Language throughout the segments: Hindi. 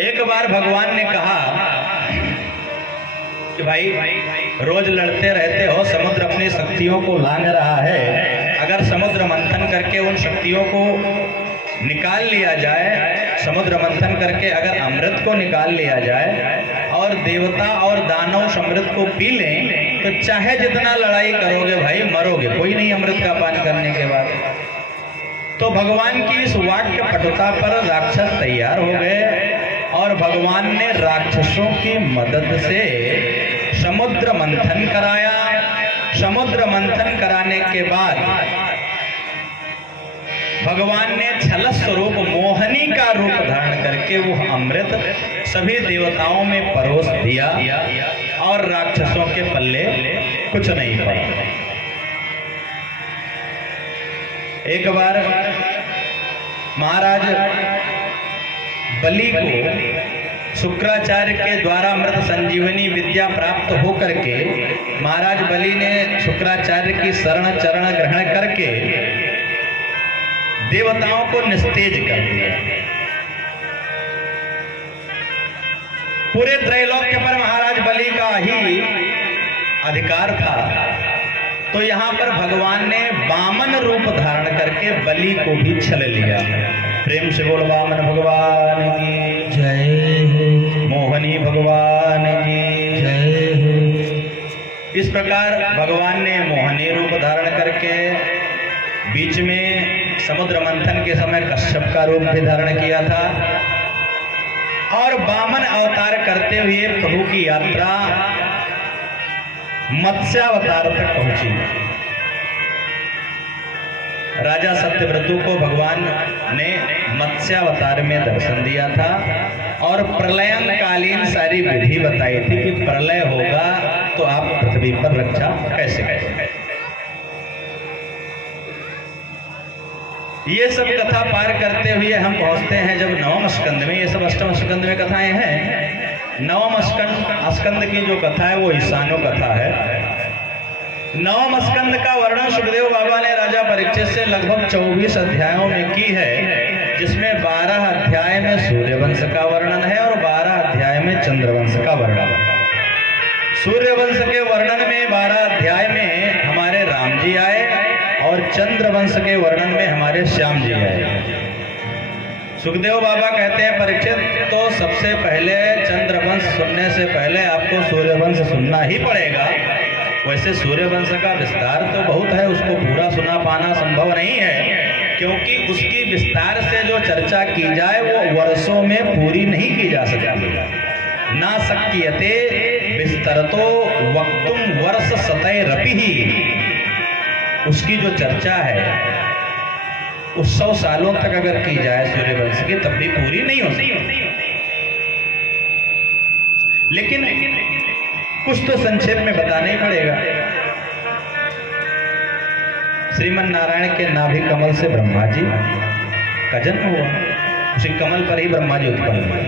एक बार भगवान ने कहा कि भाई रोज लड़ते रहते हो, समुद्र अपनी शक्तियों को लांघ रहा है, अगर समुद्र मंथन करके उन शक्तियों को निकाल लिया जाए, समुद्र मंथन करके अगर अमृत को निकाल लिया जाए और देवता और दानव अमृत को पी लें तो चाहे जितना लड़ाई करोगे भाई मरोगे कोई नहीं अमृत का पान करने के बाद। तो भगवान की इस वाक्य पटुता पर राक्षस तैयार हो गए और भगवान ने राक्षसों की मदद से समुद्र मंथन कराया। समुद्र मंथन कराने के बाद भगवान ने छल स्वरूप मोहनी का रूप धारण करके वो अमृत सभी देवताओं में परोस दिया और राक्षसों के पल्ले कुछ नहीं पड़ा। एक बार महाराज बलि को शुक्राचार्य के द्वारा अमृत संजीवनी विद्या प्राप्त होकर के महाराज बलि ने शुक्राचार्य की शरण चरण ग्रहण करके देवताओं को निस्तेज कर दिया। पूरे त्रैलोक्य पर महाराज बलि का ही अधिकार था, तो यहाँ पर भगवान ने वामन रूप धारण करके बलि को भी छल लिया। प्रेम से बोल वामन भगवान की जय हो, मोहनी भगवान की जय हो। इस प्रकार भगवान ने मोहनी रूप धारण करके बीच में समुद्र मंथन के समय कश्यप का रूप भी धारण किया था और वामन अवतार करते हुए प्रभु की यात्रा मत्स्यावतार तक पहुंची। राजा सत्यव्रतु को भगवान ने मत्स्यावतार में दर्शन दिया था और प्रलयंकालीन सारी विधि बताई थी कि प्रलय होगा तो आप पृथ्वी पर रक्षा कैसे करेंगे। ये सब कथा पार करते हुए हम पहुंचते हैं जब नवम स्कंद में। ये सब अष्टम स्कंद में कथाएं हैं। नवम स्कंद की जो कथा है वो ईशानो कथा है। नवम स्कंद का वर्णन सुखदेव बाबा ने राजा परीक्षित से लगभग 24 अध्यायों में की है, जिसमें 12 अध्याय में सूर्यवंश का वर्णन है और 12 अध्याय में चंद्रवंश का वर्णन है। सूर्यवंश के वर्णन में 12 अध्याय में हमारे राम जी आए और चंद्रवंश के वर्णन में हमारे श्याम जी आए। सुखदेव बाबा कहते हैं परीक्षित तो सबसे पहले चंद्रवंश सुनने से पहले आपको सूर्यवंश सुनना ही पड़ेगा। वैसे सूर्यवंश का विस्तार तो बहुत है, उसको पूरा सुना पाना संभव नहीं है, क्योंकि उसकी विस्तार से जो चर्चा की जाए वो वर्षों में पूरी नहीं की जा सकती। ना शक्यते विस्तरतो वक्तुम वर्ष शतैरपि। उसकी जो चर्चा है वो 100 सालों तक अगर की जाए सूर्यवंश की तब भी पूरी नहीं हो सकती। लेकिन कुछ तो संक्षेप में बताना ही पड़ेगा। श्रीमन नारायण के नाभि कमल से ब्रह्मा जी का जन्म हुआ, उसी कमल पर ही ब्रह्मा जी उत्पन्न हुए।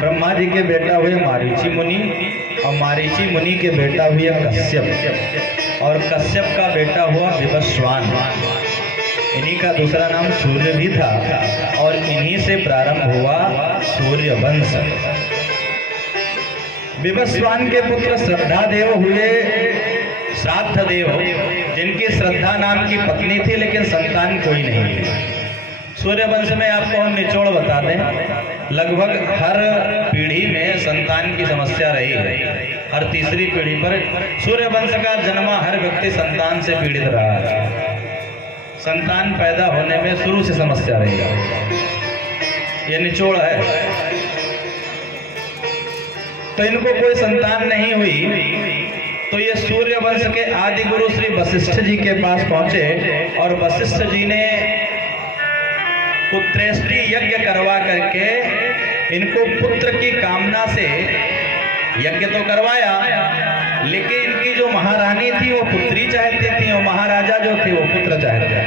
ब्रह्मा जी के बेटा हुए मारीची मुनि और मारीची मुनि के बेटा हुए कश्यप और कश्यप का बेटा हुआ विवस्वान। इन्हीं का दूसरा नाम सूर्य भी था और इन्हीं से प्रारंभ हुआ सूर्यवंश। विवस्वान के पुत्र श्रद्धा देव हुए श्राद्ध देव, जिनकी श्रद्धा नाम की पत्नी थी लेकिन संतान कोई नहीं थी। सूर्यवंश में आपको हम निचोड़ बता दें, लगभग हर पीढ़ी में संतान की समस्या रही है। हर तीसरी पीढ़ी पर सूर्यवंश का जन्मा हर व्यक्ति संतान से पीड़ित रहा है। संतान पैदा होने में शुरू से समस्या रही है, ये निचोड़ है। तो इनको कोई संतान नहीं हुई, तो ये सूर्यवंश के आदि गुरु श्री वशिष्ठ जी के पास पहुंचे और वशिष्ठ जी ने पुत्रेष्टि यज्ञ करवा करके इनको पुत्र की कामना से यज्ञ तो करवाया, लेकिन इनकी जो महारानी थी वो पुत्री चाहती थी और महाराजा जो थे वो पुत्र चाहते थे।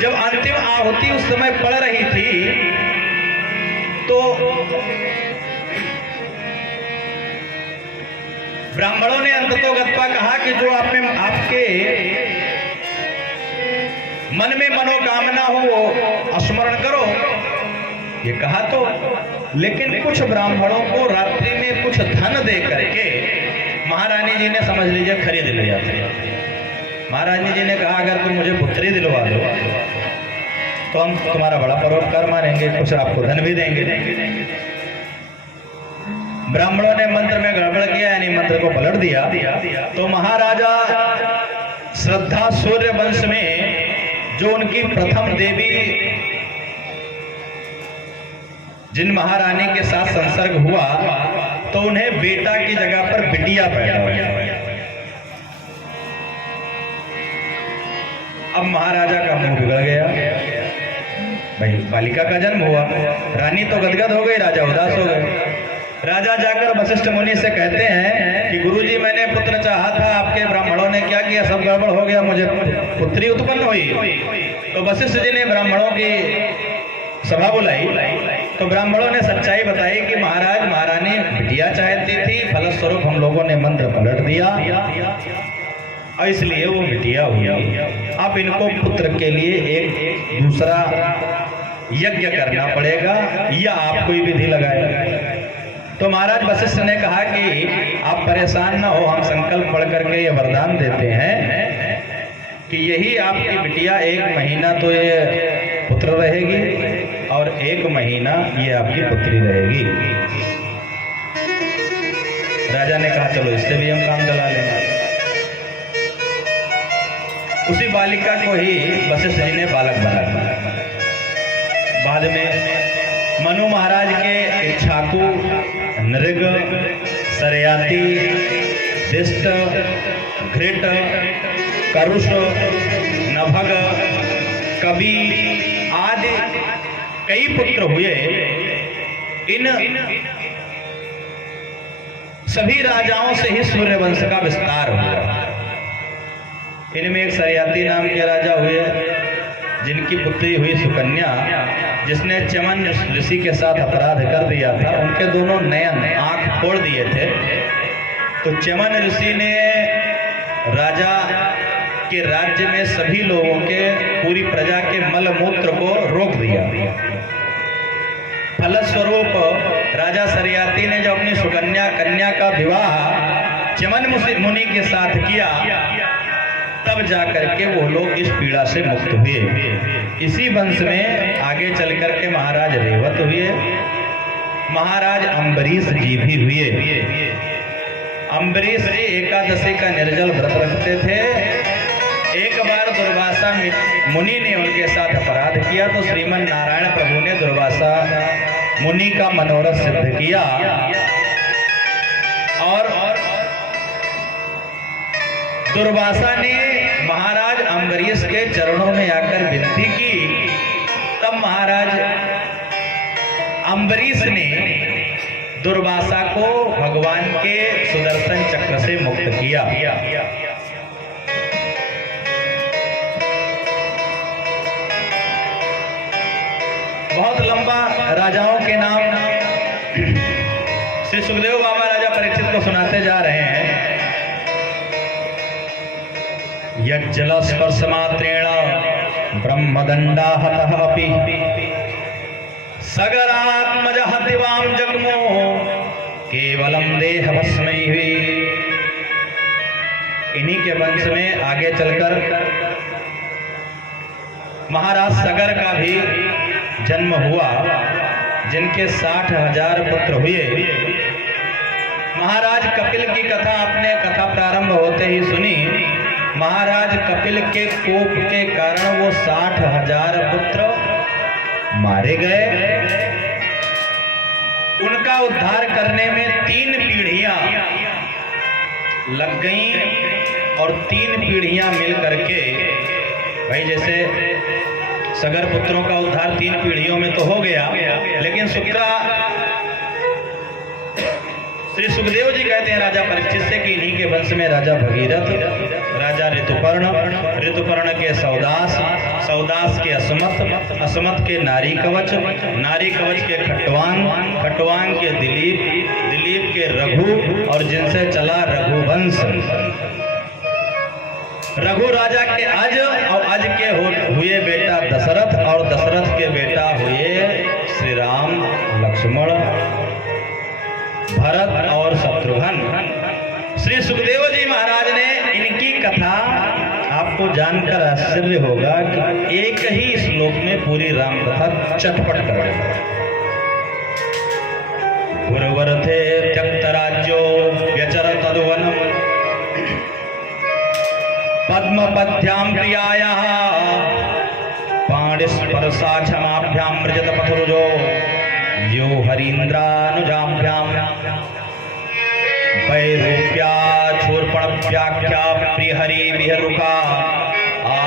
जब अंतिम आहुति उस समय पड़ रही थी तो ब्राह्मणों ने अंततोगत्वा कहा कि जो आपके मन में मनोकामना हो वो स्मरण करो ये कहा तो, लेकिन कुछ ब्राह्मणों को रात्रि में कुछ धन दे करके महारानी जी ने समझ लीजिए खरीद लिया। महारानी जी ने कहा अगर तुम मुझे पुत्री दिलवा दो तो हम तुम्हारा बड़ा परोपकार मानेंगे, कुछ आपको धन भी देंगे। ब्राह्मणों ने मंत्र में गड़बड़ किया, यानी मंत्र को पलट दिया। तो महाराजा श्रद्धा सूर्य वंश में जो उनकी प्रथम देवी जिन महारानी के साथ संसर्ग हुआ तो उन्हें बेटा की जगह पर बिटिया पैदा हुई। अब महाराजा का मुंह बिगड़ गया, भाई बालिका का जन्म हुआ। रानी तो गदगद हो गई, राजा उदास हो गए। राजा जाकर वशिष्ठ मुनि से कहते हैं कि गुरुजी मैंने पुत्र चाहा था, आपके ब्राह्मणों ने क्या किया, सब गड़बड़ हो गया, मुझे पुत्री उत्पन्न हुई। तो वशिष्ठ जी ने ब्राह्मणों की सभा बुलाई तो ब्राह्मणों ने सच्चाई बताई कि महाराज महारानी बिटिया चाहती थी, फलस्वरूप हम लोगों ने मंत्र पलट दिया और इसलिए वो बिटिया हुई। अब इनको पुत्र के लिए एक दूसरा यज्ञ करना पड़ेगा या आप कोई विधि लगाए। तो महाराज वशिष्ठ ने कहा कि आप परेशान ना हो, हम संकल्प पढ़ करके ये वरदान देते हैं कि यही आपकी बिटिया 1 महीना तो ये पुत्र रहेगी और 1 महीना ये आपकी पुत्री रहेगी। राजा ने कहा चलो इससे भी हम काम चला लेंगे। उसी बालिका को ही वशिष्ठ जी ने बालक बना। बाद में मनु महाराज के इच्छाकु, नृग, सरयाती, दिष्ट, घृट, करुष, नभग, कवि आदि कई पुत्र हुए। इन सभी राजाओं से ही सूर्यवंश का विस्तार हुआ। इनमें एक सरयाती नाम के राजा हुए जिनकी पुत्री हुई सुकन्या, जिसने चमन ऋषि के साथ अपराध कर दिया था। उनके दोनों नयन आंख फोड़ दिए थे। तो चमन ऋषि ने राजा के राज्य में सभी लोगों के, पूरी प्रजा के मल मूत्र को रोक दिया। फलस्वरूप राजा सरयाती ने जब अपनी सुकन्या कन्या का विवाह चमन मुनि के साथ किया तब जाकर के वो लोग इस पीड़ा से मुक्त हुए। इसी वंश में आगे चल कर के महाराज रेवत हुए, महाराज अम्बरीश जी भी हुए। अम्बरीश जी एकादशी का निर्जल व्रत रखते थे। एक बार दुर्वासा मुनि ने उनके साथ अपराध किया तो श्रीमन नारायण प्रभु ने दुर्वासा मुनि का मनोरथ सिद्ध किया और दुर्वासा ने महाराज अम्बरीश के चरणों में आकर विनती की। तब महाराज अम्बरीश ने दुर्वासा को भगवान के सुदर्शन चक्र से मुक्त किया। बहुत लंबा राजाओं के नाम श्री सुखदेव बाबा राजा परीक्षित को सुनाते जा रहे हैं। यज्जल स्पर्श मात्रेण ब्रह्मदंडा हतः अपि सगरात्मज दिवाम जग्मो केवलम देह भस्मै। इन्हीं के वंश में आगे चलकर महाराज सगर का भी जन्म हुआ, जिनके 60,000 पुत्र हुए। महाराज कपिल की कथा आपने कथा प्रारंभ होते ही सुनी। महाराज कपिल के कोप के कारण वो 60,000 पुत्र मारे गए। उनका उद्धार करने में 3 पीढ़ियां लग गईं और 3 पीढ़ियां मिल करके, भाई जैसे सगर पुत्रों का उद्धार 3 पीढ़ियों में तो हो गया, लेकिन श्री सुखदेव जी कहते हैं राजा परीक्षित से कि इन्हीं के वंश में राजा भगीरथ, राजा ऋतुपर्ण के सौदास, सौदास के असमत, असमत के नारी कवच, नारी कवच के खटवांग के दिलीप के रघु, और जिनसे चला रघुवंश। रघु राजा के अज और अज के हुए बेटा दशरथ, और दशरथ के बेटा हुए श्री राम। लक्ष्मण, भरत और शत्रुघ्न। श्री सुखदेव जी महाराज ने इनकी कथा आपको जानकर आश्चर्य होगा कि एक ही श्लोक में पूरी राम कथा चटपट कर देगा। गुरुवर्थे त्यक्त राज्यो व्यचर तदुवनम पद्म पद्याम प्रियायाः पाणिस्पर्शा क्षमाभ्याम व्रजत पथुरुजो यो हरीन्द्रानुजाभ्याम वैरूप्या शूर्पणभ्याख्या प्रियहरि विहरुका